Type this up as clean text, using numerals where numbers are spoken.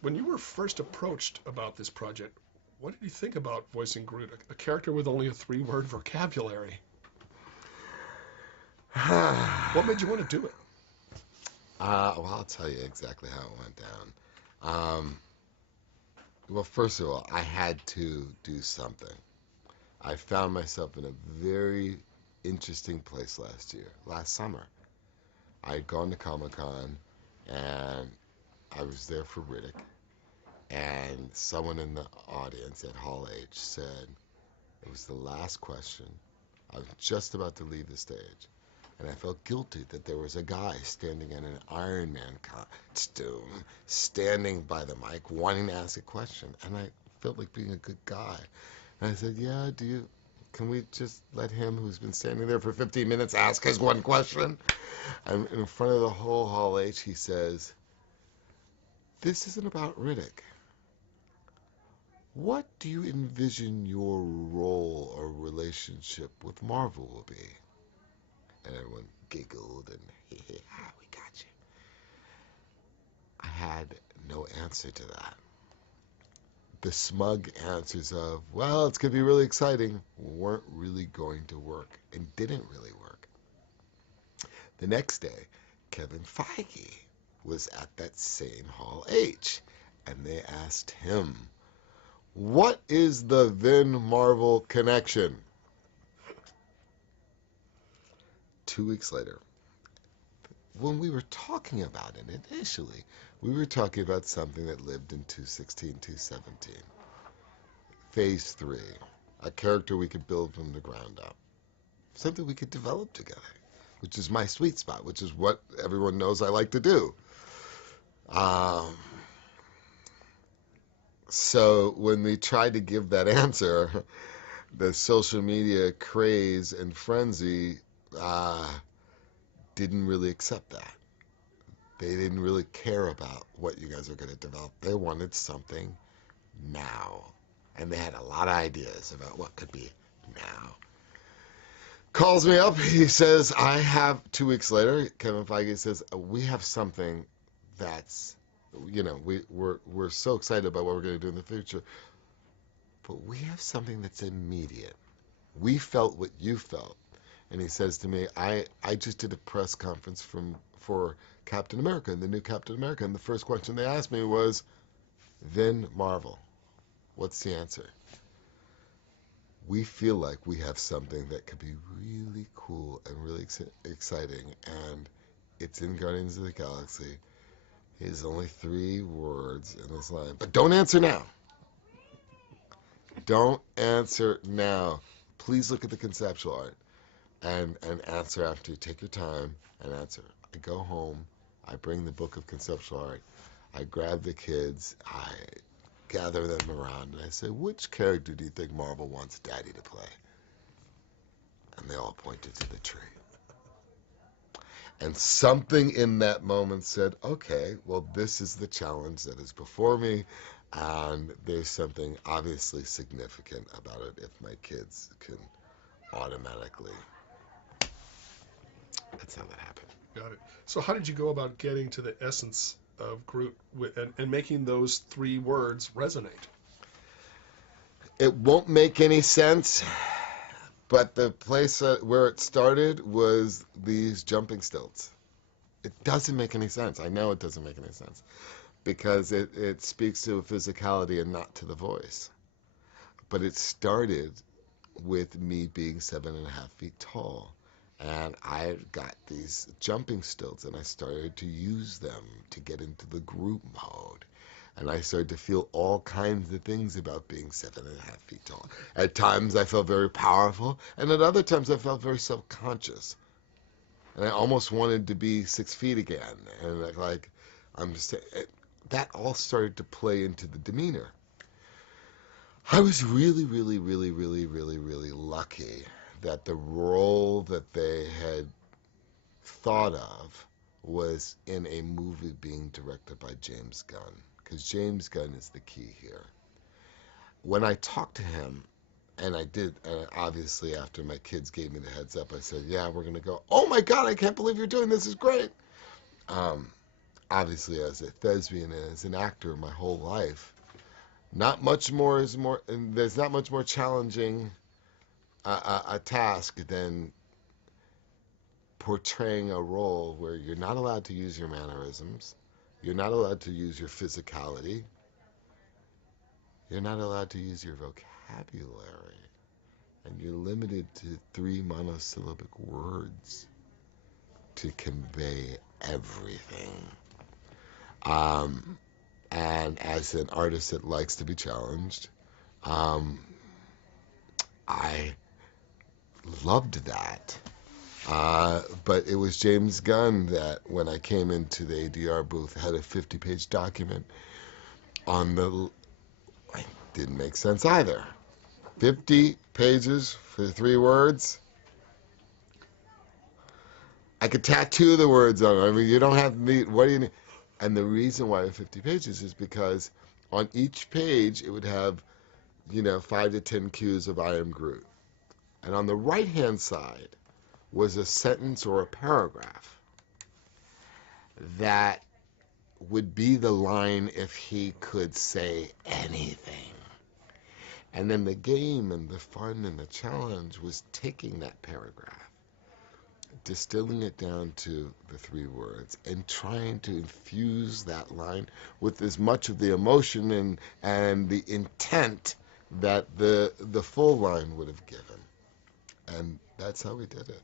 When you were first approached about this project, what did you think about voicing Groot, a character with only a three-word vocabulary? What made you want to do it? Well, I'll tell you exactly how it went down. Well, first of all, I had to do something. I found myself in a very interesting place last summer. I had gone to Comic Con, and I was there for Riddick, and someone in the audience at Hall H said it was the last question. I was just about to leave the stage, and I felt guilty that there was a guy standing in an Iron Man costume, standing by the mic, wanting to ask a question, and I felt like being a good guy. And I said, yeah, can we just let him, who's been standing there for 15 minutes, ask his one question? And in front of the whole Hall H, he says, this isn't about Riddick. What do you envision your role or relationship with Marvel will be? And everyone giggled and, we got you. I had no answer to that. The smug answers of, well, it's going to be really exciting, weren't really going to work and didn't really work. The next day, Kevin Feige was at that same Hall H, and they asked him, what is the Vin Marvel connection? 2 weeks later, when we were talking about it initially, we were talking about something that lived in 216, 217. Phase 3, a character we could build from the ground up. Something we could develop together, which is my sweet spot, which is what everyone knows I like to do. So when we tried to give that answer, the social media craze and frenzy didn't really accept that. They didn't really care about what you guys are going to develop. They wanted something now. And they had a lot of ideas about what could be now. Calls me up. He says, 2 weeks later, Kevin Feige says, we have something that's, we're so excited about what we're going to do in the future. But we have something that's immediate. We felt what you felt. And he says to me, I just did a press conference for Captain America, the new Captain America, and the first question they asked me was, Vin Marvel, what's the answer? We feel like we have something that could be really cool and really exciting, and it's in Guardians of the Galaxy. There's only 3 words in this line, but don't answer now. Don't answer now. Please look at the conceptual art. And answer after you take your time and answer. I go home, I bring the book of conceptual art, I grab the kids, I gather them around, and I say, which character do you think Marvel wants Daddy to play? And they all pointed to the tree. And something in that moment said, okay, well, this is the challenge that is before me, and there's something obviously significant about it if my kids can automatically. That's how that happened. Got it. So how did you go about getting to the essence of Groot and making those 3 words resonate? It won't make any sense, but the place where it started was these jumping stilts. It doesn't make any sense. I know it doesn't make any sense because it speaks to physicality and not to the voice. But it started with me being 7.5 feet tall. And I got these jumping stilts, and I started to use them to get into the group mode. And I started to feel all kinds of things about being 7.5 feet tall. At times I felt very powerful, and at other times I felt very self-conscious. And I almost wanted to be 6 feet again. And that all started to play into the demeanor. I was really, really, really, really, really, really lucky that the role that they had thought of was in a movie being directed by James Gunn, because James Gunn is the key here. When I talked to him, and I did, obviously after my kids gave me the heads up, I said, yeah, we're going to go. Oh my God, I can't believe you're doing this. This is great. obviously as a thespian and as an actor my whole life, not much more is more, and there's not much more challenging a task than portraying a role where you're not allowed to use your mannerisms, you're not allowed to use your physicality, you're not allowed to use your vocabulary, and you're limited to 3 monosyllabic words to convey everything. And as an artist that likes to be challenged, um, I loved that. But it was James Gunn that, when I came into the ADR booth, had a 50-page document on the. It didn't make sense either. 50 pages for 3 words. I could tattoo the words on them. I mean, you don't have to need. What do you need? And the reason why 50 pages is because on each page it would have, 5 to 10 cues of I am Groot. And on the right-hand side was a sentence or a paragraph that would be the line if he could say anything. And then the game and the fun and the challenge was taking that paragraph, distilling it down to the 3 words, and trying to infuse that line with as much of the emotion and the intent that the full line would have given. And that's how we did it.